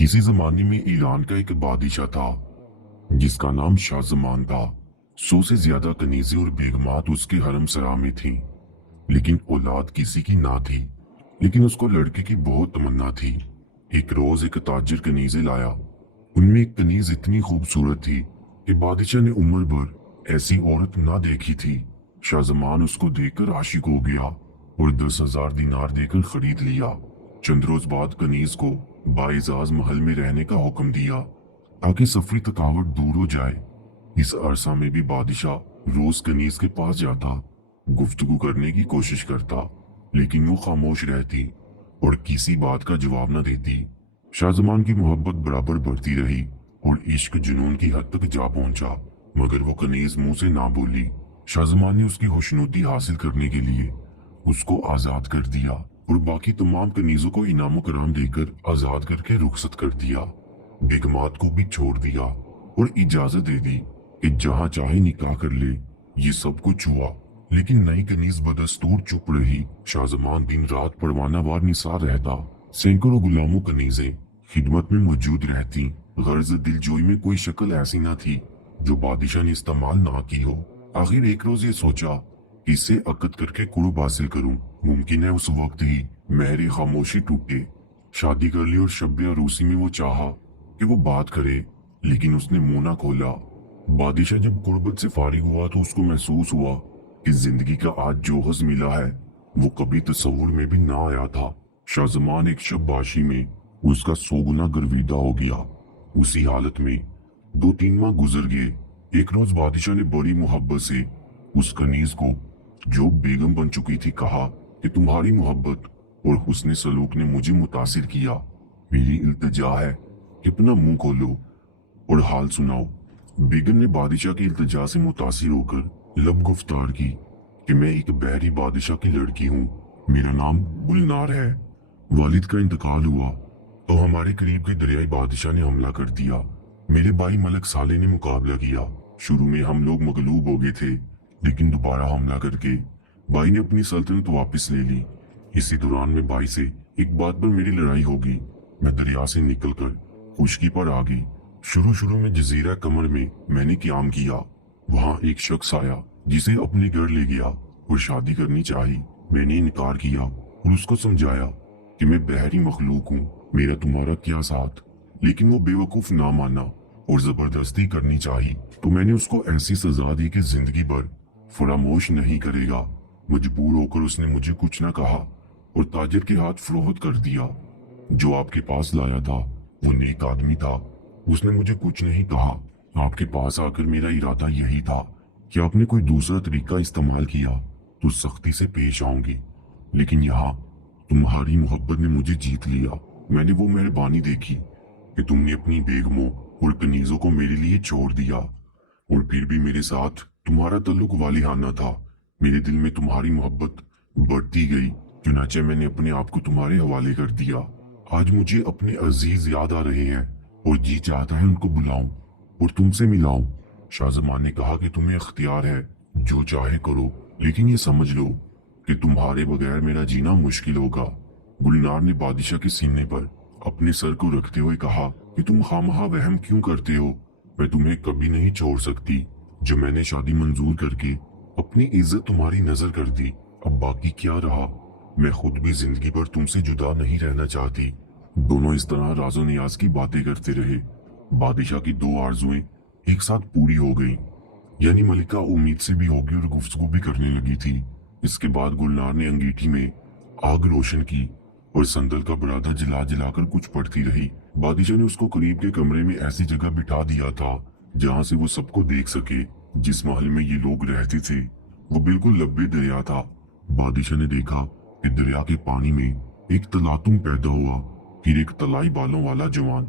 किसी जमाने में ईरान का एक बादशाह था जिसका नाम शाहजमान था। 100 से ज्यादा कनीज़ें और बेगमात उसके हरम सरा में थीं, लेकिन औलाद किसी की ना थी। लेकिन उसको लड़के की बहुत तमन्ना थी। एक रोज एक ताजिर कनीज़ें लाया। उनमें एक कनीज इतनी खूबसूरत थी कि बादशाह ने उम्र भर ऐसी औरत ना देखी थी। शाहजमान उसको देखकर आशिक हो गया और 10,000 दिनार देकर खरीद लिया। चंद रोज बाद कनीज को बाइजाज महल में रहने का हुक्म दिया ताकि सफरी थकावट दूर हो जाए। इस अरसा में भी बादशाह रोज कनीज के पास जाता, गुफ्तगू करने की कोशिश करता, लेकिन वो खामोश रहती और किसी बात का जवाब न देती। शाहजमान की मोहब्बत बराबर बढ़ती रही और इश्क जुनून की हद तक जा पहुंचा, मगर वो कनीज मुंह से ना बोली। शाहजमान ने उसकी खुशनुदी हासिल करने के लिए उसको आजाद कर दिया और बाकी तमाम कनीजों को इनाम कराम देकर आजाद करके रुखसत कर दिया। बेगमात को भी छोड़ दिया और इजाजत दे दी कि जहां चाहे निकाह कर ले। ये सब कुछ हुआ, लेकिन नई कनीज बदस्तूर चुप रही। शाहजमान दिन रात परवाना वार निसार रहता। सैकड़ों गुलामों कनीजें खिदमत में मौजूद रहती। गर्ज दिलजोई में कोई शक्ल ऐसी ना थी जो बादशाह ने इस्तेमाल ना की हो। आखिर एक रोज ये सोचा कि इससे अकद करके कुर्ब हासिल करूं। मुमकिन है उस वक्त ही महरी खामोशी टूटे। शादी कर ली और शब्बे रूसी में वो चाहा कि वो बात करे, लेकिन उसने मुंह ना खोला। बादशाह जब गुर्बत से फारिग हुआ तो उसको महसूस हुआ कि जिंदगी का आज जो हज़ मिला है वो कभी तस्वुर में भी ना आया था। शाहजमान एक शब्बाशी में उसका 100 गुना गर्विदा हो गया। उसी हालत में 2-3 माह गुजर गए। एक रोज बादशाह ने बड़ी मोहब्बत से उस कनीज को, जो बेगम बन चुकी थी, कहा कि तुम्हारी मोहब्बत और हुस्न सलूक ने मुझे मुतासिर किया। मेरी इल्तिजा है कि अपना मुंह खोलो और हाल सुनाओ। बेगम ने बादशाह की इल्तिजा से मुतासिर होकर लब गुफ्तार की कि मैं एक बहरी बादशाह की लड़की हूँ, मेरा नाम गुलनार है। वालिद का इंतकाल हुआ तो हमारे करीब के दरियाई बादशाह ने हमला कर दिया। मेरे भाई मलक साले ने मुकाबला किया। शुरू में हम लोग मगलूब हो गए थे, लेकिन दोबारा हमला करके भाई ने अपनी सल्तनत वापस ले ली। इसी दौरान में भाई से एक बात पर मेरी लड़ाई होगी। मैं दरिया से निकलकर खुशकी पर आ गई। शुरू में जजीरा कमर में मैंने क़याम किया। वहां एक शख्स आया जिसे अपने घर ले गया और शादी करनी चाहिए। मैंने इनकार किया और उसको समझाया कि मैं बहरी मखलूक हूँ, मेरा तुम्हारा क्या साथ। लेकिन वो बेवकूफ ना माना और जबरदस्ती करनी चाहिए। तो मैंने उसको ऐसी सजा दी कि जिंदगी भर फरामोश नहीं करेगा। मजबूर होकर उसने मुझे कुछ ना कहा और ताजिर के हाथ फरोख्त कर दिया। जो आपके पास लाया था वो नेक आदमी था। उसने मुझे कुछ नहीं कहा। आपके पास आकर मेरा इरादा यही था कि आपने कोई दूसरा तरीका इस्तेमाल किया तो सख्ती से पेश आऊंगी, लेकिन यहाँ तुम्हारी मोहब्बत ने मुझे जीत लिया। मैंने वो मेहरबानी देखी कि तुमने अपनी बेगमों और कनीजों को मेरे लिए छोड़ दिया, और फिर भी मेरे साथ तुम्हारा तल्लुक वालिहाना था। मेरे दिल में तुम्हारी मोहब्बत बढ़ती गई, चुनाचे मैंने अपने आप को तुम्हारे हवाले कर दिया। आज मुझे अपने अजीज याद आ रहे हैं और जी चाहता है उनको बुलाऊं और तुमसे मिलाऊं। शाहजमान ने कहा कि तुम्हें इख्तियार है, जो चाहे करो, लेकिन ये समझ लो कि तुम्हारे बगैर मेरा जीना मुश्किल होगा। गुलनार ने बादशाह के सीने पर अपने सर को रखते हुए कहा कि तुम खामखा वहम क्यों करते हो। मैं तुम्हें कभी नहीं छोड़ सकती। जो मैंने शादी मंजूर करके अपनी इज्जत तुम्हारी नजर कर दी, अब बाकी क्या रहा। मैं खुद भी जिंदगी भर तुमसे जुदा नहीं रहना चाहती। दोनों इस तरह राजो नियाज की बातें करते रहे। बादशाह की 2 आरजुएं एक साथ पूरी हो गईं, यानी मलिका उम्मीद से भी होगी और गुफ्तगू भी करने लगी थी। इसके बाद गुलनार ने अंगीठी में आग रोशन की और संदल का बरादा जला जलाकर कुछ पढ़ती रही। बादशाह ने उसको करीब के कमरे में ऐसी जगह बिठा दिया था जहां से वो सबको देख सके। जिस महल में ये लोग रहते थे वो बिल्कुल लब्बे दरिया था। बादशाह ने देखा कि दरिया के पानी में एक तलातुम पैदा हुआ, फिर एक तलाई बालों वाला जवान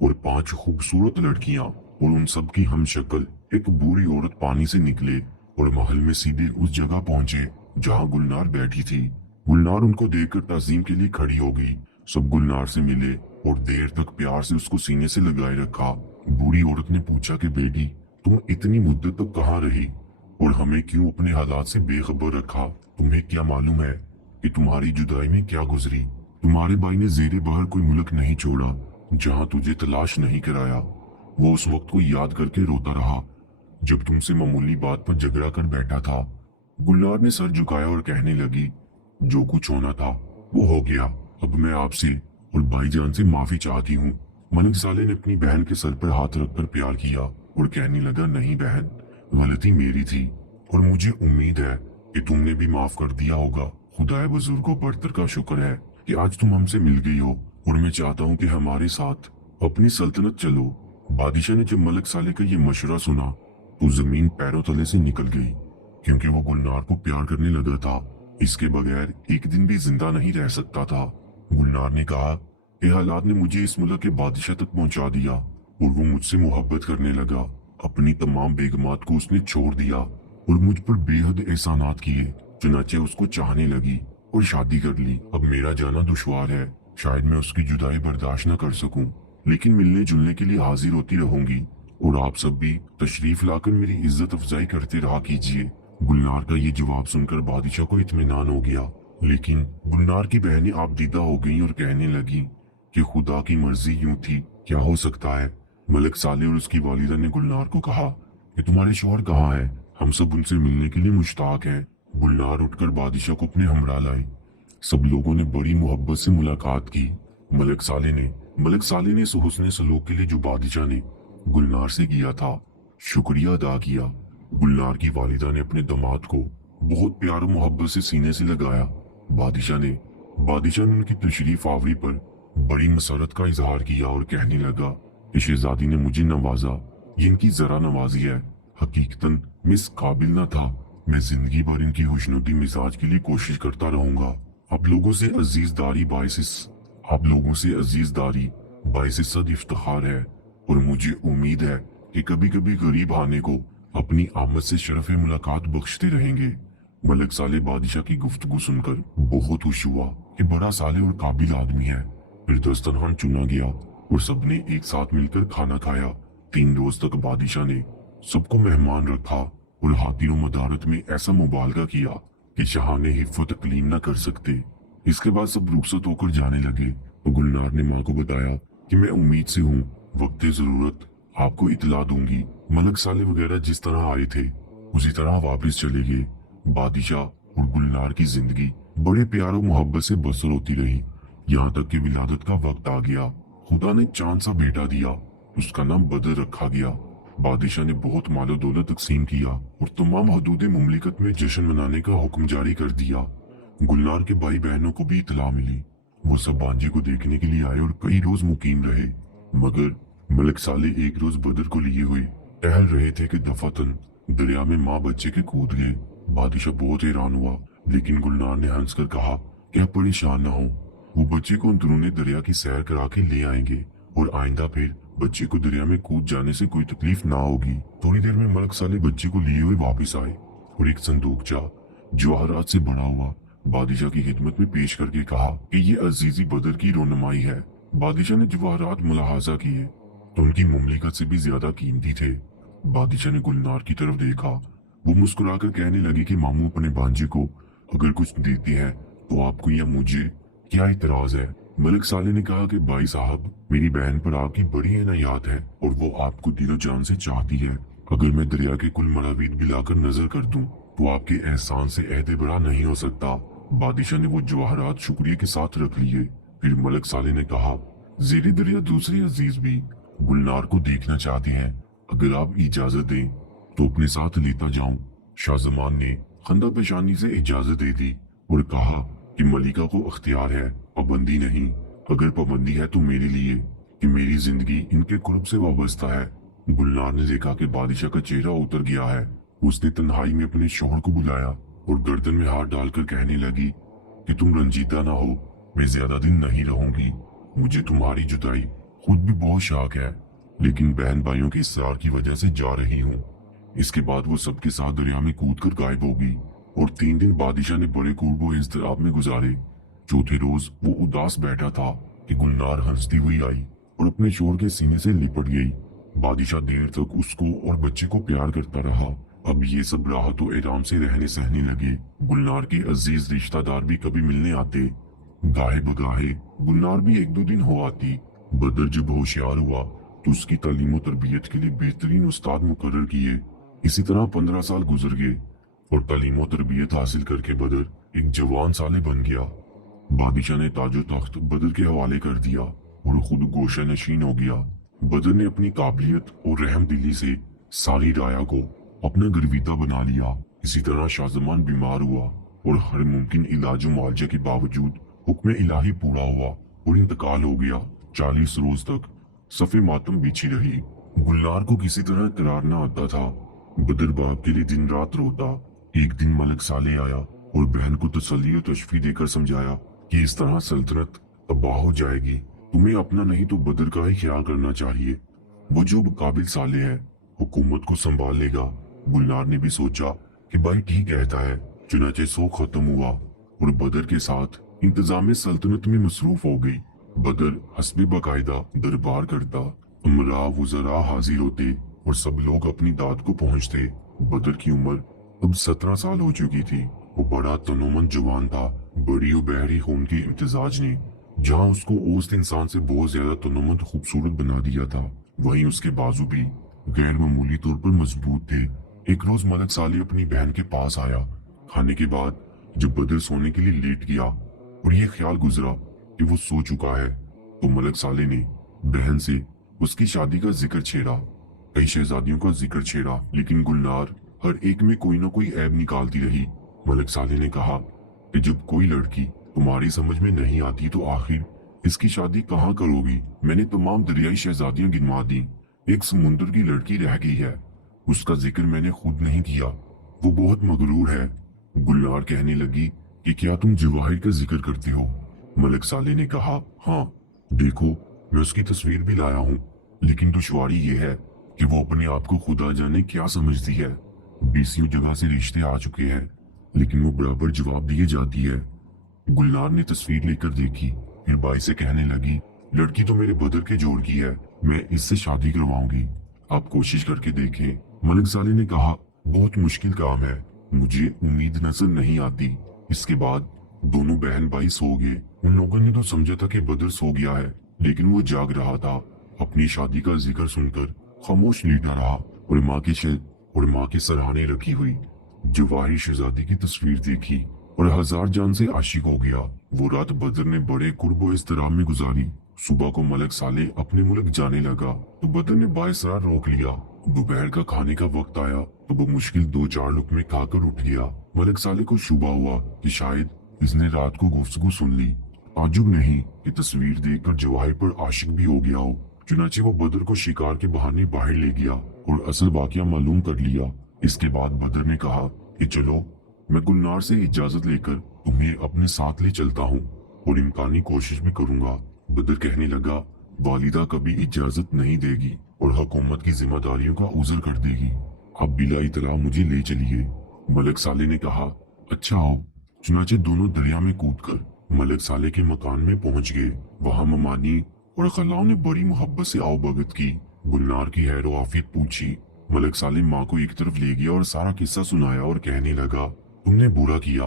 और 5 खूबसूरत लड़कियां, और उन सब की हम शक्ल एक बूढ़ी औरत पानी से निकले और महल में सीधे उस जगह पहुंचे जहां गुलनार बैठी थी। गुलनार उनको देखकर ताज़ीम के लिए खड़ी हो गई। सब गुलनार से मिले और देर तक प्यार से उसको सीने से लगाए रखा। बूढ़ी औरत ने पूछा कि बेटी, तुम इतनी मुद्दत तक कहाँ रही और हमें क्यों अपने हालात से बेखबर रखा। तुम्हें क्या मालूम है कि तुम्हारी जुदाई में क्या गुजरी। तुम्हारे भाई ने जेरे बाहर कोई मुल्क नहीं छोड़ा जहां तुझे तलाश नहीं कराया। वो उस वक्त को याद करके रोता रहा जब तुमसे मामूली बात पर झगड़ा कर बैठा था। गुलनार ने सर झुकाया और कहने लगी, जो कुछ होना था वो हो गया। अब मैं आपसे और भाईजान से माफी चाहती हूँ। मलिक साले ने अपनी बहन के सर पर हाथ रखकर प्यार किया और कहने लगा, नहीं बहन, गलती मेरी थी और मुझे उम्मीद है कि तुमने भी माफ कर दिया होगा। खुदाए बुजुर्ग को बरतर का शुक्र है कि आज तुम हमसे मिल गई हो और मैं चाहता हूँ कि हमारे साथ अपनी सल्तनत चलो। बादशाह ने जब मलिक साले का ये मशवरा सुना तो जमीन पैरों तले से निकल गई, क्योंकि वो गुलनार को प्यार करने लगा था। इसके बगैर एक दिन भी जिंदा नहीं रह सकता था। गुलनार ने कहा कि हालात ने मुझे इस मुल्क के बादशाह तक पहुंचा दिया और वो मुझसे मोहब्बत करने लगा। अपनी तमाम बेगमात को उसने छोड़ दिया और मुझ पर बेहद एहसानात किए। चुनाचे उसको चाहने लगी और शादी कर ली। अब मेरा जाना दुश्वार है, शायद मैं उसकी जुदाई बर्दाश्त न कर सकूं, लेकिन मिलने जुलने के लिए हाजिर होती रहूंगी और आप सब भी तशरीफ लाकर मेरी इज्जत अफजाई करते रहा कीजिए। गुलनार का ये जवाब सुनकर बादशाह को इत्मीनान हो गया, लेकिन गुलनार की बहनें आपदीदा हो गईं और कहने लगी कि खुदा की मर्जी यूं थी, क्या हो सकता है। मलिक साले और उसकी वालिदा ने गुलनार को कहा कि तुम्हारे शौहर कहाँ है, हम सब उनसे मिलने के लिए मुश्ताक हैं। गुलनार उठकर बादशाह को अपने हमरा लाई। सब लोगों ने बड़ी मोहब्बत से मुलाकात की। मलिक साले ने इस हुस्न सलूक के लिए जो बादशाह ने गुलनार से किया था शुक्रिया अदा किया। गुलनार की वालिदा ने अपने दामाद को बहुत प्यार और मोहब्बत से सीने से लगाया। बादशाह ने उनकी तशरीफ आवरी पर बड़ी मसरत का इजहार किया और कहने लगा कि शहजादी ने मुझे नवाजा, ये इनकी जरा नवाजी है। हकीकतन मैं इस काबिल न था। मैं जिंदगी भर इनकी खुशनुदी मिजाज के लिए कोशिश करता रहूंगा। आप लोगों से अजीजदारी बाइस सद इफ्तिखार है और मुझे उम्मीद है कि कभी कभी गरीब आने को अपनी आमद से शरफ मुलाकात बख्शते रहेंगे। मलिक साले बादशाह की गुफ्तगू सुनकर बहुत खुश हुआ कि बड़ा साले और काबिल आदमी है। फिर दस्तरखान चुना गया और सबने एक साथ मिलकर खाना खाया। 3 रोज तक बादशाह ने सबको मेहमान रखा और हातिर मदारत में ऐसा मुबालगा किया कि शाहाने हिफ्फत तकलीम न कर सकते। इसके बाद सब रुखसत होकर जाने लगे और गुलनार ने माँ को बताया कि मैं उम्मीद से हूँ, वक्त जरूरत आपको इतला दूंगी। मलिक साले वगैरह जिस तरह आए थे उसी तरह वापस चले गए। बादशाह और गुलनार की जिंदगी बड़े प्यार और मोहब्बत से बसर होती रही, यहाँ तक कि विलादत का वक्त आ गया। खुदा ने चांद सा बेटा दिया, उसका नाम बदर रखा गया। बादशाह ने बहुत मालो दौलत तकसीम किया और तमाम हदूद मुमलिकत में जश्न मनाने का हुक्म जारी कर दिया। गुलनार के भाई बहनों को भी इतला मिली। वो सब बांजे को देखने के लिए आए और कई रोज मुकीम रहे, मगर मलिक साले एक रोज बदर को लिए हुए टहल रहे थे कि दफातन दरिया में माँ बच्चे के कूद गए। बादशाह बहुत हैरान हुआ, लेकिन गुलनार ने हंसकर कहा कि आप परेशान न हो, वो बच्चे को अंदरूनी दरिया की सैर करा के ले आएंगे और आइंदा फिर बच्चे को दरिया में कूद जाने से कोई तकलीफ ना होगी। थोड़ी देर में मलिक साले बच्चे को लिए हुए वापस आए और एक संदूकचा जवाहरात से बना हुआ बादशाह की खिदमत में पेश करके कहा कि ये अजीजी बदर की रोनुमाई है। बादशाह ने जवाहरात मुलाहाजा किए तो उनकी मुमलिकत से भी ज्यादा कीमती थे। बादशाह ने गुलनार की तरफ देखा। वो मुस्कुराकर कहने लगे कि मामू अपने भांजे को अगर कुछ देते हैं तो आपको या मुझे क्या इतराज है। मलिक साले ने कहा कि भाई साहब, मेरी बहन पर आपकी बड़ी इनायत है और वो आपको दिलो जान से चाहती है। अगर मैं दरिया के कुल मरावीद मिलाकर नजर कर दूं तो आपके एहसान से अहदे बड़ा नहीं हो सकता। बादशाह ने वो जवाहरात शुक्रिया के साथ रख लिए। फिर मलिक साले ने कहा, ज़ेरे दरिया दूसरे अजीज भी गुलनार को देखना चाहते हैं, अगर आप इजाजत दें तो अपने साथ लेता जाऊं। शाहजमान ने खंदा पेशानी से इजाजत दे दी और कहा कि मलिका को अख्तियार है, पाबंदी नहीं। अगर पाबंदी है तो मेरे लिए, कि मेरी जिंदगी इनके कुर्ब से वाबस्ता है। गुलनार ने देखा कि बादशाह का चेहरा उतर गया है। उसने तन्हाई में अपने शौहर को बुलाया और गर्दन में हाथ डालकर कहने लगी कि तुम रंजीदा ना हो, मैं ज्यादा दिन नहीं रहूंगी। मुझे तुम्हारी जुदाई खुद भी बहुत शाक है, लेकिन बहन भाइयों के इसरार की वजह से जा रही हूँ। इसके बाद वो सबके साथ दरिया में कूदकर गायब हो गई और 3 दिन बादशाह ने बड़े कुर्बो इज़्तिराब में गुजारे। चौथे रोज वो उदास बैठा था कि गुलनार हंसती हुई आई और अपने शोर के सीने से लिपट गई। बादशाह देर तक उसको और बच्चे को प्यार करता रहा। अब ये सब राहत और आराम से रहने सहने लगे। गुलनार के अजीज रिश्तेदार भी कभी मिलने आते। गाहे बगाहे गुलनार भी 1-2 दिन हो आती बदर जब होशियार हुआ तो उसकी तालीम और तरबियत के लिए बेहतरीन उस्ताद मुकर्रर किए। इसी तरह 15 साल गुजर गए और तालीम और तरबियत हासिल करके बदर एक जवान साले बन गया। बादशाह ने ताजो तख्त बदर के हवाले कर दिया और खुद गोशा नशीन हो गया। बदर ने अपनी काबिलियत और रहम दिली से सारी राया को अपना गर्विता बना लिया। इसी तरह शाहजमान बीमार हुआ और हर मुमकिन इलाज मुआवजे के बावजूद हुक्म इलाही पूरा हुआ और इंतकाल हो गया। 40 रोज तक सफे मातम बिछी रही। गुलनार को किसी तरह करार न आता था। बदर बाप के लिए दिन रात रोता। एक दिन मलक साले आया और बहन को तसल्ली और तशफी देकर समझाया कि इस तरह सल्तनत तबाह हो जाएगी। तुम्हें अपना नहीं तो बदर का ही ख्याल करना चाहिए। वो जो काबिल साले है हुकूमत को संभाल लेगा। गुलनार ने भी सोचा कि भाई ठीक कहता है। चुनाचे सो खत्म हुआ और बदर के साथ इंतजाम सल्तनत में मसरूफ हो गई। बदर हस्बे बाकायदा दरबार करता। उमरा वुज़रा हाजिर होते और सब लोग अपनी दाद को पहुंचते। बदर की उम्र अब 17 साल हो चुकी थी। वो बड़ा तनोमंद जवान था। बड़ी और बहरी खून के इम्तिजाज ने जहां उसको औसत इंसान से बहुत ज्यादा तनोमंद खूबसूरत बना दिया था, वहीं उसके बाजू भी गैर मामूली तौर पर मजबूत थे। एक रोज मलक साले अपनी बहन के पास आया। खाने के बाद जब बदर सोने के लिए लेट गया और ये ख्याल गुजरा कि वो सो चुका है, तो मलक साले ने बहन से उसकी शादी का जिक्र छेड़ा। कई शहजादियों का जिक्र छेड़ा, लेकिन गुलनार हर एक में कोई ना कोई ऐब निकालती रही। मलक साले ने कहा कि जब कोई लड़की तुम्हारी समझ में नहीं आती तो आखिर इसकी शादी कहाँ करोगी? मैंने तमाम दरियाई शहजादियां गिनवा दी, एक समुद्र की लड़की रह गई है, उसका जिक्र मैंने खुद नहीं किया, वो बहुत मगरूर है। गुलनार कहने लगी कि क्या तुम जवाहिर का जिक्र करते हो? मलक साले ने कहा, हाँ देखो मैं उसकी तस्वीर भी लाया हूँ, लेकिन दुश्वारी ये है कि वो अपने आप को खुदा जाने क्या समझती है। 20 जगह से रिश्ते आ चुके हैं, लेकिन वो बराबर जवाब दिए जाती है। गुलनार ने तस्वीर लेकर देखी, फिर बाई से कहने लगी, लड़की तो मेरे बदर के जोड़ की है, मैं इससे शादी करवाऊंगी, आप कोशिश करके देखें। मलिक साले ने कहा, बहुत मुश्किल काम है, मुझे उम्मीद नजर नहीं आती। इसके बाद दोनों बहन भाई सो गए। उन लोगों ने तो समझा था कि बदर सो गया है, लेकिन वो जाग रहा था। अपनी शादी का जिक्र सुनकर खामोश लेटा रहा और माँ के सराहने रखी हुई जवाहिर शहजादी की तस्वीर देखी और हजार जान से आशिक हो गया। वो रात बदर ने बड़े कुर्बो इस्तराम में गुजारी। सुबह को मलक साले अपने मुल्क जाने लगा तो बदर ने बाइसरार रोक लिया। दोपहर का खाने का वक्त आया तो वो मुश्किल 2-4 लुकमे खाकर उठ गया। मलक साले को शुबा हुआ कि शायद इसने रात को गुफ्तगू सुन ली। ताजुब नहीं कि तस्वीर देखकर जवाहिर पर आशिक भी हो गया हो। चुनाचे वो बदर को शिकार के बहाने बाहर ले गया और असल वाकया मालूम कर लिया। इसके बाद बदर ने कहा कि चलो मैं गुलनार से इजाजत लेकर तुम्हें अपने साथ ले चलता हूँ और इम्कानी कोशिश भी करूंगा। बदर कहने लगा, वालिदा कभी इजाजत नहीं देगी और हुकूमत की जिम्मेदारियों का उजर कर देगी, आप बिला इतला मुझे ले चलिए। मलक साले ने कहा, अच्छा आओ। चुनाचे दोनों दरिया में कूदकर मलक साले के मकान में पहुंच गए। वहां ममानी और खलाओं ने बड़ी मोहब्बत से आओ भगत की। गुलनार की हैरो आफियत पूछी। मलक साले माँ को एक तरफ ले गया और सारा किस्सा सुनाया और कहने लगा, तुमने बुरा किया।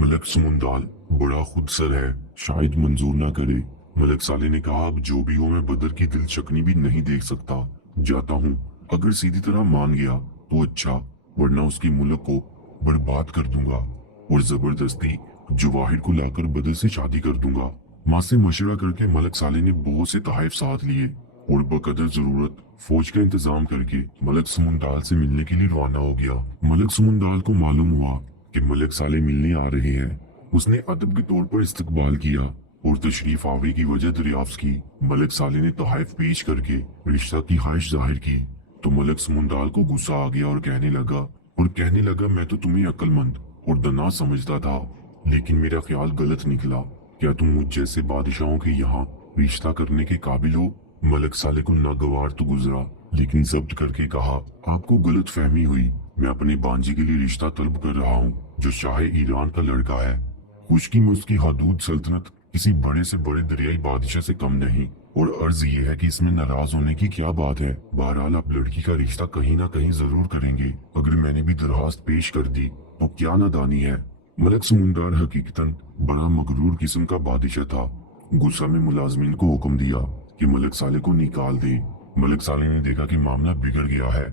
मलक सुमंदाल बड़ा खुदसर है, शायद मंजूर ना करे। मलक साले ने कहा, अब जो भी हो मैं बदर की दिल चकनी भी नहीं देख सकता, जाता हूँ। अगर सीधी तरह मान गया तो अच्छा, वरना उसकी मुल्क को बर्बाद कर दूंगा और जबरदस्ती जवाहिर को लाकर बदर से शादी कर दूंगा। माँ से मशवरा करके मलक साले ने बहुत से तहाइफ साथ लिए और बकदर जरूरत फौज का इंतजाम करके मलक सुमंदाल से मिलने के लिए रवाना हो गया। मलक सुमंदाल को मालूम हुआ कि मलक साले मिलने आ रहे हैं। उसने अदब के तौर पर इस्तकबाल किया और तशरीफ आवरी की वजह दरियाफ्त की। मलक साले ने तोहफ पेश करके रिश्ता की ख्वाहिश जाहिर की तो मलक सुमंदाल को गुस्सा आ गया और कहने लगा मैं तो तुम्हें अक्लमंद और दना समझता था, लेकिन मेरा ख्याल गलत निकला। क्या तुम मुझ जैसे बादशाहों के यहाँ रिश्ता करने के काबिल हो? मलक साले को नागवार तो गुजरा, लेकिन जब्त करके कहा, आपको गलत फहमी हुई, मैं अपने बांजी के लिए रिश्ता तलब कर रहा हूँ जो शाह ईरान का लड़का है। खुशकी में उसकी हदूद सल्तनत किसी बड़े से बड़े दरियाई बादशाह से कम नहीं, और अर्ज ये है कि इसमें नाराज होने की क्या बात है। बहरहाल आप लड़की का रिश्ता कहीं ना कहीं जरूर करेंगे। अगर मैंने भी दरखास्त पेश कर दी तो क्या नादानी है। मलक सुमंदार हकीकतन बड़ा मगरूर किस्म का बादशाह था। गुस्सा में मुलाजमीन को हुक्म दिया कि मलिक साले को निकाल दे। मलिक साले ने देखा कि मामला बिगड़ गया है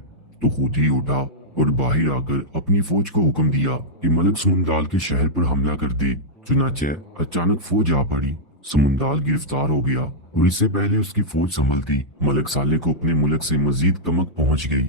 तो खुद ही उठा और बाहर आकर अपनी फौज को हुक्म दिया कि मलिक सुमंदाल के शहर पर हमला कर दे। चुनाचे अचानक फौज आ पड़ी। सुमंदाल गिरफ्तार हो गया और इससे पहले उसकी फौज संभलती मलिक साले को अपने मुल्क से मजीद कमक पहुंच गई।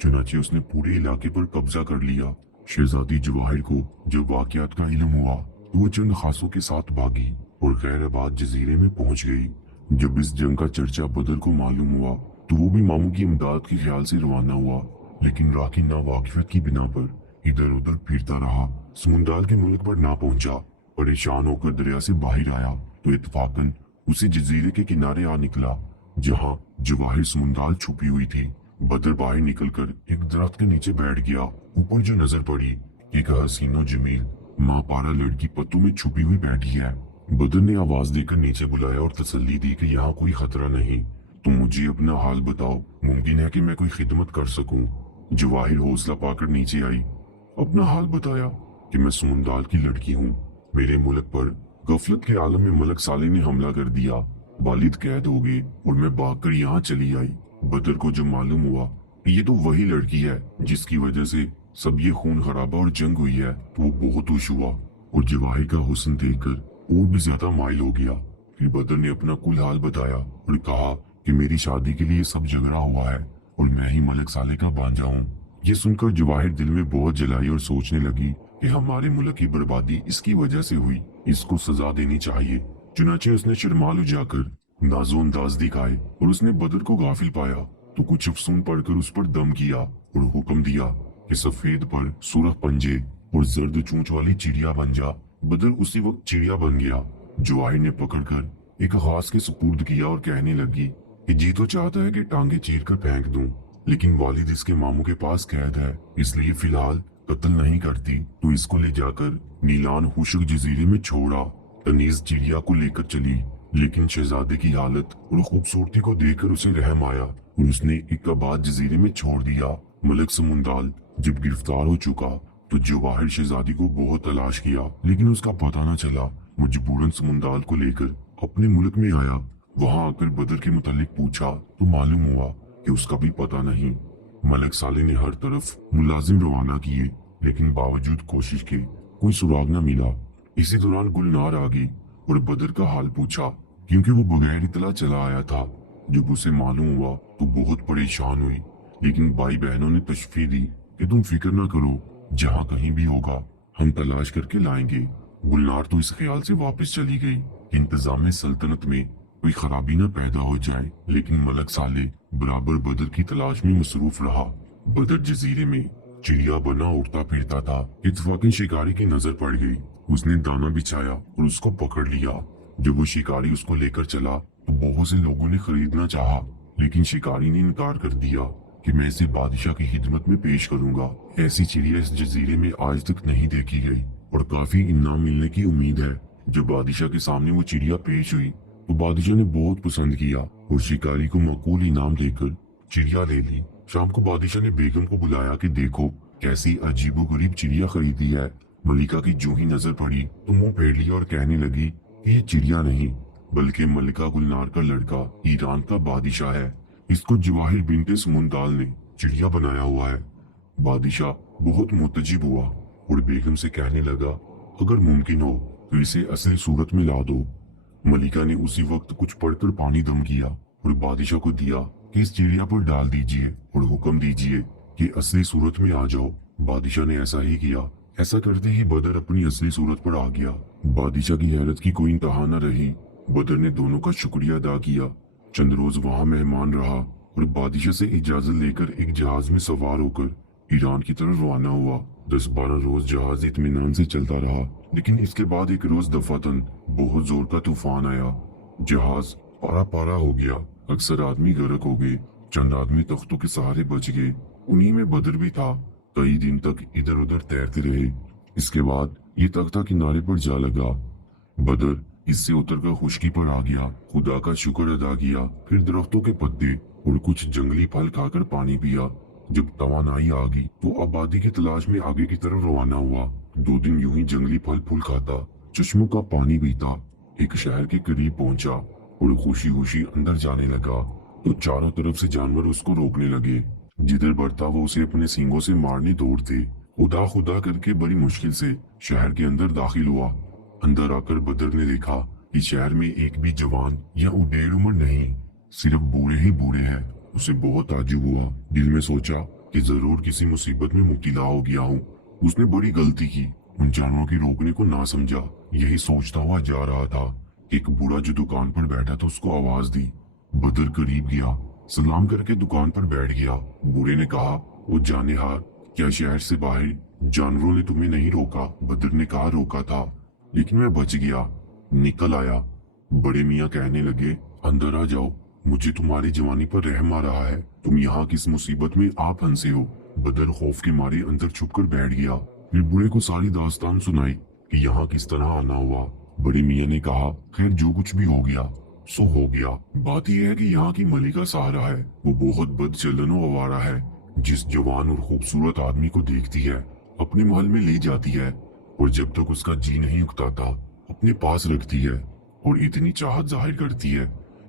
चुनाचे उसने पूरे इलाके पर कब्जा कर लिया। शहजादी जवाहिर को जब वाकयात का इल्म हुआ तो वो चंद खासों के साथ भागी और खैराबाद जजीरे में पहुंच गई। जब इस जंग का चर्चा बदर को मालूम हुआ तो वो भी मामू की इमदाद के ख्याल से रवाना हुआ, लेकिन राह की नावाकिफियत की बिना पर इधर उधर फिरता रहा। सुमंदाल के मुल्क पर ना पहुंचा। परेशान होकर दरिया से बाहर आया तो इत्तफाकन उसी जजीरे के किनारे आ निकला जहां जवाहिर सुमंदाल छुपी हुई थी। बदर बाहर निकलकर एक दरख्त के नीचे बैठ गया। ऊपर जो नजर पड़ी एक हसीनो जमील माँ पारा लड़की पत्तों में छुपी हुई बैठी है। बदर ने आवाज देकर नीचे बुलाया और तसल्ली दी कि यहाँ कोई खतरा नहीं, तुम मुझे अपना हाल बताओ, मुमकिन है कि मैं कोई खिदमत कर सकूं। जवाहिर हौसला पाकर नीचे आई। अपना हाल बताया कि मैं सुमंदाल की लड़की हूँ। मेरे मुल्क पर गफलत के आलम में मलिक साले ने हमला कर दिया। वालिद कैद हो गए और मैं भागकर यहाँ चली आई। बदर को जब मालूम हुआ कि ये तो वही लड़की है जिसकी वजह से सब ये खून खराबा और जंग हुई है तो वो बहुत खुश हुआ और जवाहिर का हुस्न देखकर और भी ज्यादा माइल हो गया। फिर बदर ने अपना कुल हाल बताया और कहा कि मेरी शादी के लिए सब झगड़ा हुआ है और मैं ही मलिक साले का भांजा हूँ। ये सुनकर जवाहिर दिल में बहुत जलाई और सोचने लगी कि हमारे मुल्क की बर्बादी इसकी वजह से हुई, इसको सजा देनी चाहिए। चुनाचे उसने शर्मालू जाकर नाजो अंदाज दिखाए और उसने बदर को गाफिल पाया तो कुछ अफसून पढ़कर उस पर दम किया और हुक्म दिया कि सफेद पर सुरख पंजे और जर्द चूंच वाली चिड़िया बन जा। बदर उसी वक्त चिड़िया बन गया। जवाहिर ने पकड़कर एक खास के सुपुर्द किया और कहने लगी कि जी तो चाहता है कि टांगे चीर कर फेंक दूं, लेकिन वालिद इसके मामू के पास कैद है, इसलिए फिलहाल कत्ल नहीं करती तो इसको ले जाकर नीलान हुशक जजीरे में छोड़ा। तनीज चिड़िया को लेकर चली, लेकिन शहजादे की हालत और खूबसूरती को देखकर उसे रहम आया और उसने इक्काबाद जजीरे में छोड़ दिया। मलिक सुमंदाल जब गिरफ्तार हो चुका तो जवाहिर शहजादी को बहुत तलाश किया, लेकिन उसका पता न चला। मजबूरन सुमंदाल को लेकर अपने मुल्क में आया। वहां आकर बदर के मुतालिक पूछा तो मालूम हुआ कि उसका भी पता नहीं। मलिक साले ने हर तरफ मुलाजिम रवाना किए, लेकिन बावजूद कोशिश के कोई सुराग न मिला। इसी दौरान गुलनार आ गई और बदर का हाल पूछा, क्योंकि वो बगैर इतला चला आया था। जब उसे मालूम हुआ तो बहुत परेशान हुई, लेकिन भाई बहनों ने तशफी दी कि तुम फिक्र न करो, जहाँ कहीं भी होगा हम तलाश करके लाएंगे। गुलनार तो इस ख्याल से वापस चली गई कि इंतजाम सल्तनत में कोई खराबी न पैदा हो जाए, लेकिन मलिक साले बराबर बदर की तलाश में मसरूफ रहा। बदर जजीरे में चिड़िया बना उड़ता फिरता था। इत्तफाकन शिकारी की नजर पड़ गई। उसने दाना बिछाया और उसको पकड़ लिया। जब वो शिकारी उसको लेकर चला तो बहुत से लोगों ने खरीदना चाहा, लेकिन शिकारी ने इनकार कर दिया कि मैं इसे बादशाह की खिदमत में पेश करूंगा। ऐसी चिड़िया इस जजीरे में आज तक नहीं देखी गई और काफी इनाम मिलने की उम्मीद है। जब बादशाह के सामने वो चिड़िया पेश हुई तो बादशाह ने बहुत पसंद किया और शिकारी को माकूल इनाम देकर चिड़िया ले ली। शाम को बादशाह ने बेगम को बुलाया कि देखो कैसी अजीबोगरीब चिड़िया खरीदी है। मलिका की जो ही नजर पड़ी तो मुंह फेर लिया और कहने लगी कि ये चिड़िया नहीं बल्कि मलिका गुलनार का लड़का ईरान का बादशाह है। इसको जवाहिर बिनते सुमंदाल ने चिड़िया बनाया हुआ है। बादशाह बहुत मुतजिब हुआ और बेगम से कहने लगा, अगर मुमकिन हो तो इसे असली सूरत में ला दो। मलिका ने उसी वक्त कुछ पढ़कर पानी दम किया और बादशाह को दिया कि इस चिड़िया पर डाल दीजिए और हुक्म दीजिए कि असली सूरत में आ जाओ। बादशाह ने ऐसा ही किया। ऐसा करते ही बदर अपनी असली सूरत पर आ गया। बादशाह की हैरत की कोई इंतहा न रही। बदर ने दोनों का शुक्रिया अदा किया। चंद रोज वहां मेहमान रहा और बादशाह से इजाजत लेकर एक जहाज में सवार होकर ईरान की तरफ रवाना हुआ। 10-12 रोज जहाज इत्मीनान से चलता रहा, लेकिन इसके बाद एक रोज दफातन बहुत जोर का तूफान आया। जहाज पारा पारा हो गया। अक्सर आदमी गर्क हो गए। चंद आदमी तख्तों के सहारे बच गए। उन्हीं में बदर भी था। कई दिन तक इधर उधर तैरते रहे। इसके बाद ये तख्ता किनारे पर जा लगा। बदर इससे उतरकर खुशकी पर आ गया। खुदा का शुक्र अदा किया। फिर दरख्तों के पत्ते और कुछ जंगली फल खाकर पानी पिया। जब तवानाई आ गई तो आबादी की तलाश में आगे की तरफ रवाना हुआ। 2 दिन यूं ही जंगली फल फूल खाता, चश्मों का पानी पीता, एक शहर के करीब पहुंचा। और खुशी खुशी अंदर जाने लगा तो चारों तरफ से जानवर उसको रोकने लगे। जिधर बढ़ता वो उसे अपने सींगों से मारने दौड़ते। खुदा खुदा करके बड़ी मुश्किल से शहर के अंदर दाखिल हुआ। अंदर आकर बदर ने देखा कि शहर में एक भी जवान या उडेर उम्र नहीं, सिर्फ बूढ़े ही बूढ़े हैं। उसे बहुत ताज्जुब हुआ। दिल में सोचा कि जरूर किसी मुसीबत में मुब्तला हो गया हूँ। उसने बड़ी गलती की, उन जानवरों की रोकने को ना समझा। यही सोचता हुआ जा रहा था, एक बूढ़ा जो दुकान पर बैठा था उसको आवाज दी। बदर करीब गया, सलाम करके दुकान पर बैठ गया। बूढ़े ने कहा, वो जानेहार, क्या शहर से बाहर जानवरों ने तुम्हें नहीं रोका? बदर ने कहा, रोका था, लेकिन मैं बच गया, निकल आया। बड़े मियाँ कहने लगे, अंदर आ जाओ, मुझे तुम्हारी जवानी पर रहम आ रहा है। तुम यहाँ किस मुसीबत में आप फंसे हो? बदर खौफ के मारे अंदर छुपकर बैठ गया। फिर बूढ़े को सारी दास्तान सुनाई कि यहाँ किस तरह आना हुआ। बड़े मियाँ ने कहा, खैर जो कुछ भी हो गया सो हो गया। बात यह है कि यहाँ की मलिका सहारा है, वो बहुत बदचलन और आवारा है। जिस जवान और खूबसूरत आदमी को देखती है अपने महल में ले जाती है, और जब तक उसका जी नहीं उकताता अपने पास रखती है, और इतनी चाहत जाहिर करती है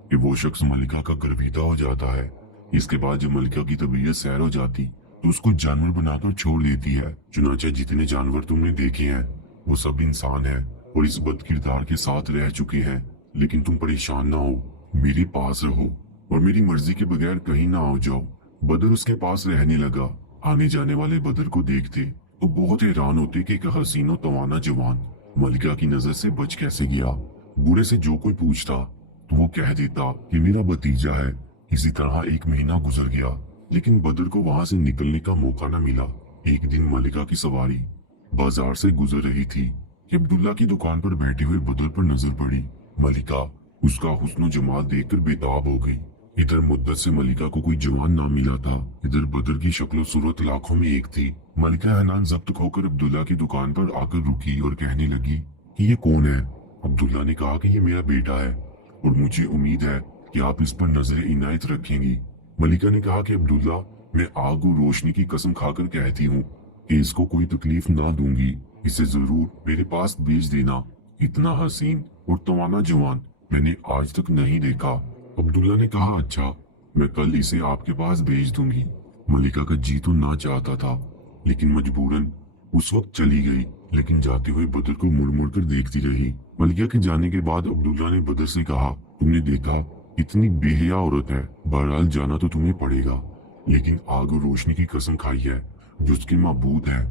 कि वो शख्स मलिका का गर्विदा हो जाता है। इसके बाद जब मलिका की तबीयत सैर हो जाती तो उसको जानवर बनाकर छोड़ देती है। चुनाचे जितने जानवर तुमने देखे हैं वो सब इंसान हैं और इस बद किरदार के साथ रह चुके हैं। लेकिन तुम परेशान ना हो, मेरे पास रहो और मेरी मर्जी के बगैर कहीं ना आओ जाओ। बदर उसके पास रहने लगा। आने जाने वाले बदर को देखते तो बहुत हैरान होते कि एक हसीनो तवाना जवान मलिका की नजर से बच कैसे गया। बूढ़े से जो कोई पूछता तो वो कह देता कि मेरा भतीजा है। इसी तरह एक महीना गुजर गया, लेकिन बदर को वहां से निकलने का मौका न मिला। एक दिन मलिका की सवारी बाजार से गुजर रही थी कि अब्दुल्ला की दुकान पर बैठे हुए बदर पर नजर पड़ी। मलिका उसका हुस्न जमाल देखकर बेताब हो गई। इधर मुद्दत से मलिका को कोई जवान ना मिला था, इधर बदर की शक्ल सूरत लाखों में एक थी। मलिका हैरान जब्त होकर अब्दुल्ला की दुकान पर आकर रुकी और कहने लगी कि ये कौन है? अब्दुल्ला ने कहा कि ये मेरा बेटा है और मुझे उम्मीद है कि आप इस पर नजर इनायत रखेंगी। मलिका ने कहा कि अब्दुल्ला, मैं आग और रोशनी की कसम खाकर कहती हूँ कि इसको कोई तकलीफ ना दूंगी। इसे जरूर मेरे पास भेज देना। इतना हसीन और तवाना जवान मैंने आज तक नहीं देखा। अब्दुल्ला ने कहा, अच्छा, मैं कल इसे आपके पास भेज दूंगी। मलिका का जी तो ना चाहता था, लेकिन मजबूरन उस वक्त चली गई। लेकिन जाते हुए बदर को मुड़ मुड़ कर देखती रही। मलिका के जाने के बाद अब्दुल्ला ने बदर से कहा, तुमने देखा इतनी बेहया औरत है, बहरहाल जाना तो तुम्हें पड़ेगा, लेकिन आग और रोशनी की कसम खाई है जो उसकी माबूद है,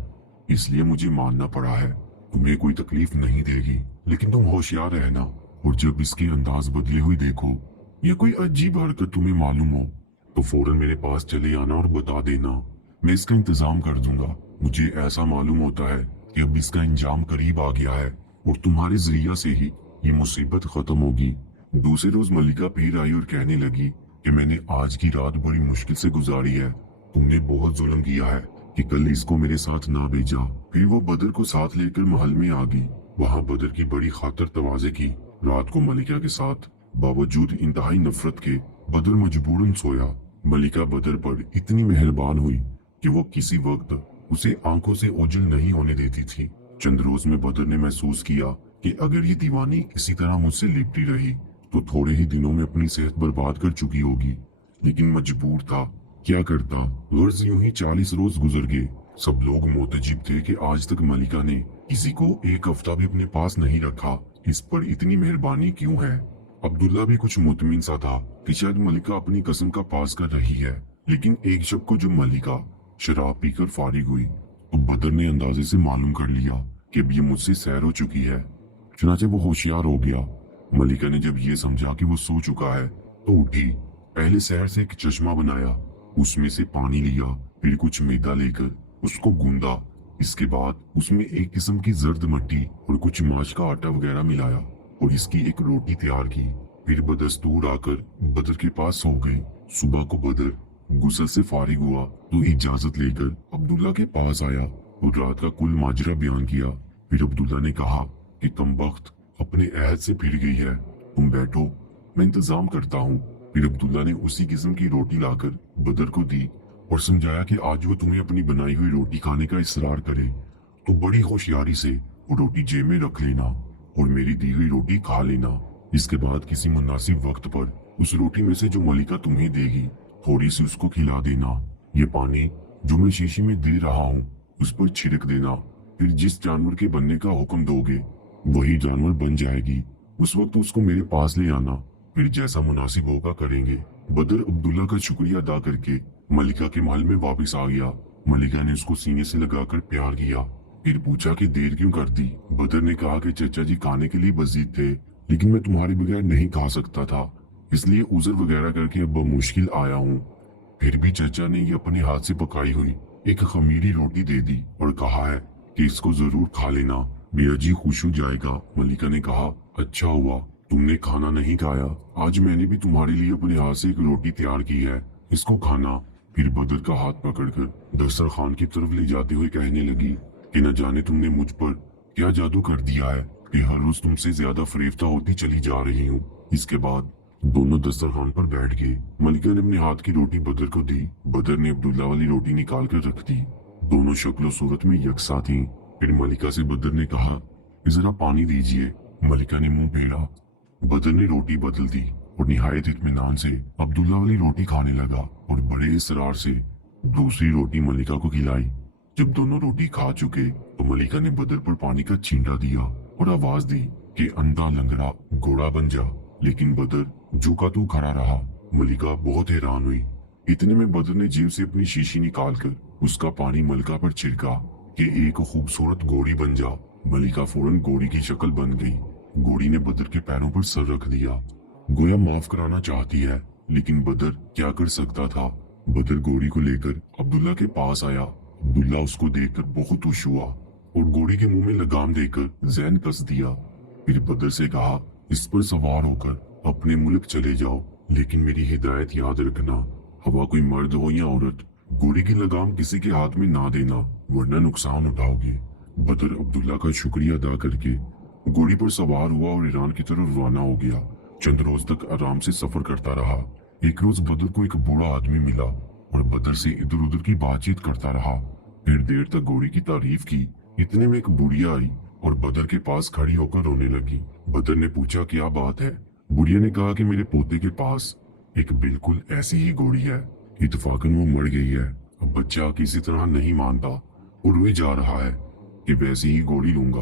इसलिए मुझे मानना पड़ा है। तुम्हें कोई तकलीफ नहीं देगी, लेकिन तुम होशियार रहना, और जब इसके अंदाज बदले हुए देखो या कोई अजीब हरकत तुम्हें मालूम हो तो फौरन मेरे पास चले आना और बता देना, मैं इसका इंतजाम कर दूंगा। मुझे ऐसा मालूम होता है कि अब इसका इंजाम करीब आ गया है और तुम्हारे जरिया से ही ये मुसीबत खत्म होगी। दूसरे रोज मलिका फिर आई और कहने लगी कि मैंने आज की रात बड़ी मुश्किल से गुजारी है। तुमने बहुत जुल्म किया है कि कल इसको मेरे साथ ना भेजा। फिर वो बदर को साथ लेकर महल में आ गई। वहाँ बदर की बड़ी खातर तवाजे की। रात को मलिका के साथ बावजूद इंतहाई नफरत के बदर मजबूरन सोया। मलिका बदर पर इतनी मेहरबान हुई कि वो किसी वक्त उसे आंखों से ओझल नहीं होने देती थी। चंद रोज में बदर ने महसूस किया कि अगर ये दीवानी इसी तरह मुझसे लिपटी रही तो थोड़े ही दिनों में अपनी सेहत बर्बाद कर चुकी होगी, लेकिन मजबूर था, क्या करता। गर्ज यूं ही 40 रोज गुजर गए। सब लोग मोतजिब थे कि आज तक मलिका ने किसी को एक हफ्ता भी अपने पास नहीं रखा। इस पर इतनी मेहरबानी क्यों है? अब्दुल्ला भी कुछ मुतमिन सा था कि शायद मलिका अपनी कसम का पास कर रही है। लेकिन एक शब को जब मलिका शराब पीकर फारिग हुई तो बदर ने अंदाजे से मालूम कर लिया कि अब ये मुझसे सैर हो चुकी है। चुनाचे वो होशियार हो गया। मलिका ने जब ये समझा कि वो सो चुका है तो उठी। पहले शहर से एक चश्मा बनाया, उसमें से पानी लिया, फिर कुछ मैदा लेकर उसको गूंदा। इसके बाद उसमें एक किस्म की जर्द मट्टी और कुछ माश का आटा वगैरह मिलाया और इसकी एक रोटी तैयार की। फिर बदस्तूर आकर बदर के पास सो गई। सुबह को बदर गुस्ल से फारिग हुआ तो इजाजत लेकर अब्दुल्ला के पास आया और रात का कुल माजरा बयान किया। फिर अब्दुल्ला ने कहा कि कमबख्त अपने अहद से फिर गई है, तुम बैठो, मैं इंतजाम करता हूँ। फिर अब्दुल्ला ने उसी किस्म की रोटी लाकर बदर को दी और समझाया कि आज वो तुम्हें अपनी बनाई हुई रोटी खाने का इसरार करे तो बड़ी होशियारी से वो रोटी जेब में रख लेना और मेरी दी हुई रोटी खा लेना। इसके बाद किसी मुनासिब वक्त पर उस रोटी में से जो मलिका तुम्हें देगी थोड़ी सी उसको खिला देना। ये पानी जो मैं शीशी में दे रहा हूँ उस पर छिड़क देना। फिर जिस जानवर के बनने का हुक्म दोगे वही जानवर बन जाएगी। उस वक्त उसको मेरे पास ले आना, फिर जैसा मुनासिब होगा करेंगे। बदर अब्दुल्ला का शुक्रिया अदा करके मलिका के महल में वापस आ गया। मलिका ने उसको सीने से लगाकर प्यार किया, फिर पूछा कि देर क्यों कर दी। बदर ने कहा कि चचा जी खाने के लिए बजीद थे, लेकिन मैं तुम्हारे बगैर नहीं खा सकता था, इसलिए उजर वगैरह करके अब मुश्किल आया हूँ। फिर भी चचा ने ये अपने हाथ से पकाई हुई एक खमीरी रोटी दे दी और कहा है कि इसको जरूर खा लेना, बेअजी खुश हो जाएगा। मलिका ने कहा, अच्छा हुआ तुमने खाना नहीं खाया, आज मैंने भी तुम्हारे लिए अपने हाथ से एक रोटी तैयार की है, इसको खाना। फिर बदर का हाथ पकड़कर दस्तरखान की तरफ ले जाते हुए कहने लगी कि न जाने तुमने मुझ पर क्या जादू कर दिया है कि हर रोज तुमसे ज्यादा फरेफ्ता होती चली जा रही हूँ। इसके बाद दोनों दस्तरखान पर बैठ गए। मलिका ने अपने हाथ की रोटी बदर को दी, बदर ने अब्दुल्ला वाली रोटी निकाल कर रख दी। दोनों शक्ल सूरत में यकसा थीं। फिर मलिका से बदर ने कहा, जरा पानी दीजिए। मलिका ने मुंह फेरा। बदर ने रोटी बदल दी और निहायत इत्मीनान से अब्दुल्ला वाली रोटी खाने लगा और बड़े इसरार से दूसरी रोटी मलिका को खिलाई। जब दोनों रोटी खा चुके तो मलिका ने बदर पर पानी का छींटा दिया और आवाज दी कि अंधा लंगड़ा घोड़ा बन जा, लेकिन बदर जो का तू खड़ा रहा। मलिका बहुत हैरान हुई। इतने में बदर ने जेब से अपनी शीशी निकालकर उसका पानी मलिका पर छिड़का कि एक खूबसूरत घोड़ी बन जा। मलिका फौरन घोड़ी की शक्ल बन गई। घोड़ी ने बदर के पैरों पर सर रख दिया, गोया माफ कराना चाहती है, लेकिन बदर क्या कर सकता था। बदर घोड़ी को लेकर अब्दुल्ला के पास आया। अब्दुल्ला उसको देखकर बहुत खुश हुआ और घोड़ी के मुंह में लगाम देकर जैन कस दिया। फिर बदर से कहा, इस पर सवार होकर अपने मुल्क चले जाओ, लेकिन मेरी हिदायत याद रखना, हवा कोई मर्द हो या औरत, घोड़ी की लगाम किसी के हाथ में ना देना, वरना नुकसान उठाओगे। बदर अब्दुल्ला का शुक्रिया अदा करके घोड़ी पर सवार हुआ और ईरान की तरफ रवाना हो गया। चंद रोज तक आराम से सफर करता रहा। एक रोज बदर को एक बूढ़ा आदमी मिला और बदर से इधर उधर की बातचीत करता रहा। फिर देर तक घोड़ी की तारीफ की। इतने में एक बुढ़िया आई और बदर के पास खड़ी होकर रोने लगी। बदर ने पूछा, क्या बात है? बुढ़िया ने कहा कि मेरे पोते के पास एक बिल्कुल ऐसी ही घोड़ी है, इत्तफाकन वो मर गई है। अब बच्चा किसी तरह नहीं मानता और रोए जा रहा है कि वैसी ही घोड़ी लूंगा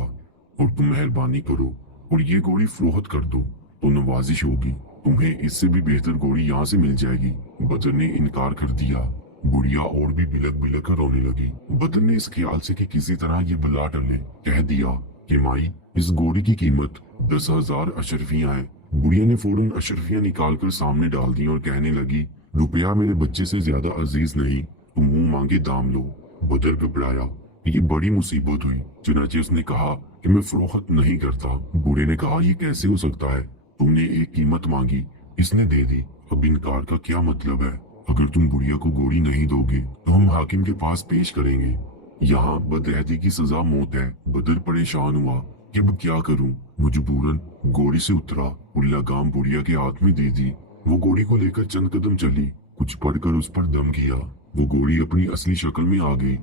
और तुम मेहरबानी करो और ये घोड़ी फरोख्त कर दो तो नवाजिश होगी, तुम्हें इससे भी बेहतर घोड़ी यहाँ से मिल जाएगी। बदर ने इनकार कर दिया। बुढ़िया और भी बिलक बिलक कर रोने लगी। बदर ने इस ख्याल से कि किसी तरह ये बला टले कह दिया कि माई, इस घोड़ी की कीमत 10,000 अशरफियां है। बुढ़िया ने फौरन अशरफियां निकालकर सामने डाल दी और कहने लगी, रुपया मेरे बच्चे से ज्यादा अजीज नहीं, तुम मुंह मांगे दाम लो। बदर घबराया। ये बड़ी मुसीबत हुई। चुनाचे उसने कहा कि मैं फरोख्त नहीं करता। बूढ़े ने कहा, ये कैसे हो सकता है? तुमने एक कीमत मांगी, इसने दे दी, अब इनकार का क्या मतलब है? अगर तुम बुढ़िया को घोड़ी नहीं दोगे तो हम हाकिम के पास पेश करेंगे। यहाँ बदअहदी की सजा मौत है। बदर परेशान हुआ कि अब क्या करूं। मजबूरन घोड़ी से उतरा और लगाम बुढ़िया के हाथ में दे दी। वो घोड़ी को लेकर चंद कदम चली, कुछ पढ़कर उस पर दम किया। वो घोड़ी अपनी असली शक्ल में आ गई।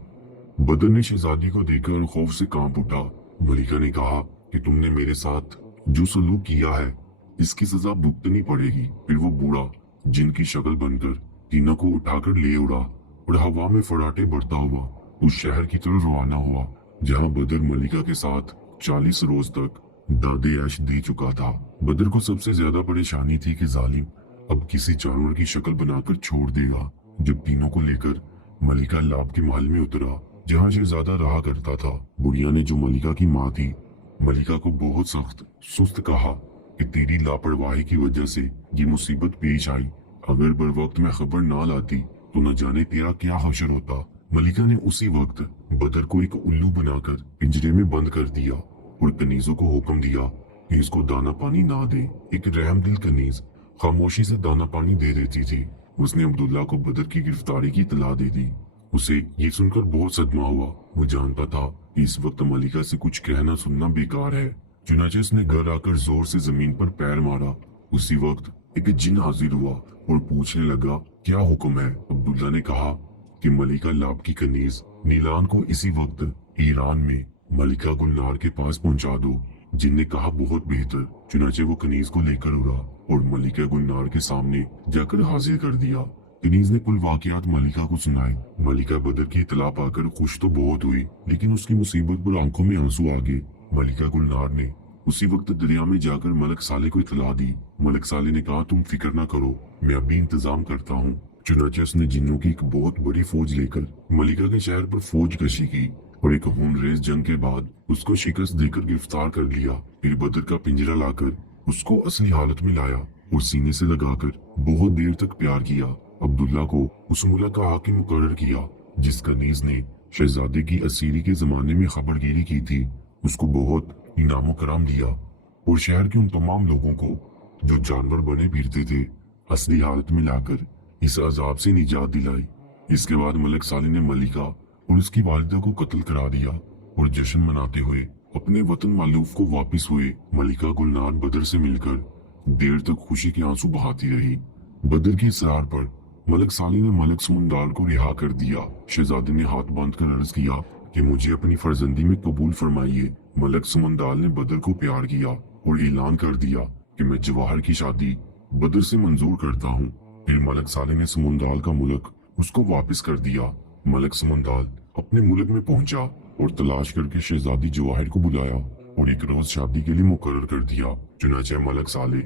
बदर ने शहजादी को देखकर खौफ से कांप उठा। मलिका ने कहा कि तुमने मेरे साथ जो सलूक किया है इसकी सजा भुगतनी पड़ेगी। फिर वो बूढ़ा जिनकी शक्ल बनकर तीनों को उठाकर ले उड़ा और हवा में फराटे बढ़ता हुआ उस शहर की तरफ रवाना हुआ जहां बदर मलिका के साथ 40 रोज तक दादे ऐश दे चुका था। बदर को सबसे ज्यादा परेशानी थी कि जालिम अब किसी जानवर की शक्ल बनाकर छोड़ देगा। जब तीनों को लेकर मलिका लाभ के महल में उतरा जहाँ शहजादा रहा करता था, बुढ़िया ने जो मलिका की माँ थी, मलिका को बहुत सख्त सुस्त कहा कि तेरी लापरवाही की वजह से ये मुसीबत पेश आई। अगर बर वक्त में खबर ना लाती तो न जाने तेरा क्या हशर होता। मलिका ने उसी वक्त बदर को एक उल्लू बनाकर पिंजरे में बंद कर दिया और कनीजों को हुक्म दिया कि इसको दाना पानी ना दे। एक रहमदिल कनीज खामोशी से दाना पानी दे देती थी। उसने अब्दुल्ला को बदर की गिरफ्तारी की इतला दे दी। उसे ये सुनकर बहुत सदमा हुआ। वो जानता था कि इस वक्त मलिका से कुछ कहना सुनना बेकार है। चुनाचे उसने घर आकर जोर से जमीन पर पैर मारा। उसी वक्त एक जिन हाजिर हुआ और पूछने लगा, क्या हुक्म है? अब्दुल्ला ने कहा कि मलिका लाभ की कनीज नीलान को इसी वक्त ईरान में मलिका गुलनार के पास पहुंचा दो। जिन ने कहा, बहुत बेहतर। चुनाचे वो कनीज को लेकर उड़ा और मलिका गुलनार के सामने जाकर हाजिर कर दिया। कनीज ने कुल वाकयात मलिका को सुनाए। मलिका बदर की इतला पाकर खुश तो बहुत हुई, लेकिन उसकी मुसीबत पर आंखों में आंसू आ गए। मलिका गुलनार ने उसी वक्त दरिया में जाकर मलक साले को इतला दी। मलक साले ने कहा, तुम फिक्र ना करो, मैं अभी इंतजाम करता हूँ। चुनाचे उसने जिन्नों की एक बहुत बड़ी फौज लेकर मलिका के शहर पर फौज कशी की और एक खूनरेज जंग के बाद उसको शिकस्त देकर गिरफ्तार कर लिया। फिर बदर का पिंजरा लाकर उसको असली हालत में लाया और सीने से लगाकर बहुत देर तक प्यार किया। अब्दुल्ला को उस मुल्क का हाकिम मुकर्रर किया जिस कनीज ने शहजादे की असीरी के जमाने में खबरगिरी की थी। उसको बहुत इनाम कराम दिया और शहर के उन तमाम लोगों को जो जानवर बने फिरते थे असली हालत में लाकर इस अजाब से निजात दिलाई। इसके बाद मलक साले ने मलिका और उसकी वालिदा को कत्ल करा दिया और जश्न मनाते हुए अपने वतन मालूफ को वापस हुए। मलिका गुलनार बदर से मिलकर देर तक खुशी के आंसू बहाती रही। बदर के इसरार पर मलक साले ने मलक सुमंदाल को रिहा कर दिया। शहजादे ने हाथ बांध कर अर्ज किया कि मुझे अपनी फर्जंदी में कबूल फरमाइए। मलक सुमंदाल ने बदर को प्यार किया और ऐलान कर दिया कि मैं जवाहर की शादी बदर से मंजूर करता हूँ। फिर मलक साले ने सुमंदाल का मुल्क उसको वापस कर दिया। मलक सुमंदाल अपने मुल्क में पहुंचा और तलाश करके शहजादी जवाहिर को बुलाया और एक रोज शादी के लिए मुकर्रर कर दिया। चुनाचे मलक साले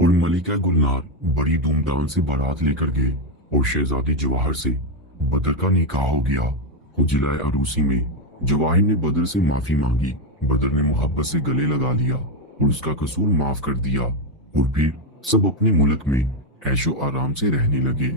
और मलिका गुलनार बड़ी धूमधाम से बारात लेकर गए और शहजादी जवाहर से बदर का निकाह हो गया। उजलाए अरूसी में जवाहिर ने बदर से माफी मांगी। बदर ने मोहब्बत से गले लगा लिया और उसका कसूर माफ कर दिया और फिर सब अपने मुल्क में ऐशो आराम से रहने लगे।